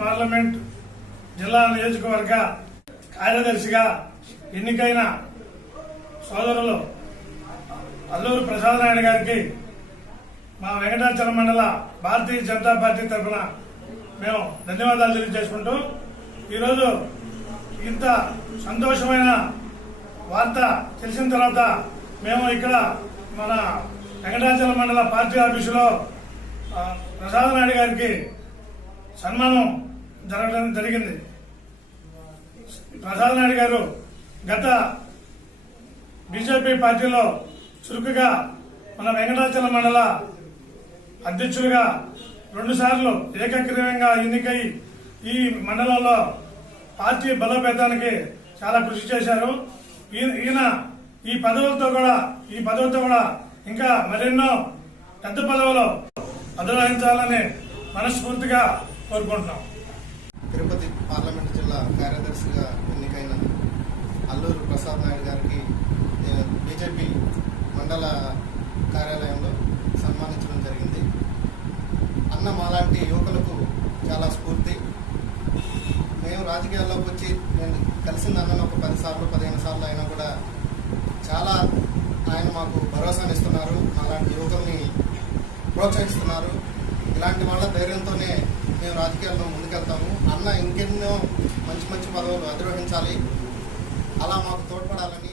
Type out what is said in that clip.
Parliament జిల్లా నియోజకవర్గ కార్యదర్శిగా ఎన్నికైన సోదరులు అల్లూరు ప్రసాద నాయుడు గారికి మా వెంకటాచలం మండల భారతీయ జనతా పార్టీ తరఫున మేము ధన్యవాదాలు తెలియజేసుకుంటూ ఈరోజు ఇంత సంతోషమైన వార్త తెలిసిన తర్వాత మేము ఇక్కడ మన వెంకటాచలం మండల పార్టీ ఆఫీసులో ప్రసాద నాయుడు గారికి సన్మానం జరగడం జరిగింది. ప్రసాద నాయుడు గారు గత బీజేపీ పార్టీలో చురుకుగా మన వెంకటాచలం మండల అధ్యక్షుడిగా రెండుసార్లు ఏకగ్రీవంగా ఎన్నికై ఈ మండలంలో పార్టీ బలోపేతానికి చాలా కృషి చేశారు. ఈయన- ఈయన ఈ పదవులతో కూడా ఈ పదవులతో కూడా ఇంకా మరెన్నో పెద్ద పదవులు అధిరోహించాలని మనస్ఫూర్తిగా కోరుకుంటున్నాం. తిరుపతి పార్లమెంటు జిల్లా కార్యదర్శిగా ఎన్నికైన అల్లూరు ప్రసాద్ నాయుడు గారికి బీజేపీ మండల కార్యాలయంలో సన్మానించడం జరిగింది. అన్న మాలాంటి యువకులకు చాలా స్ఫూర్తి. మేము రాజకీయాల్లోకి వచ్చి నేను కలిసిన అన్నను ఒక పది సార్లు పదిహేను సార్లు అయినా కూడా చాలా ఆయన మాకు భరోసాని ఇస్తున్నారు. అలాంటి యువకుల్ని ప్రోత్సహిస్తున్నారు. ఇలాంటి వాళ్ళ ధైర్యంతోనే మేము రాజకీయాల్లో ముందుకెళ్తాము. అన్న ఇంకెన్నో మంచి మంచి పదవులు అధిరోహించాలి. అలా మాకు తోడ్పడాలని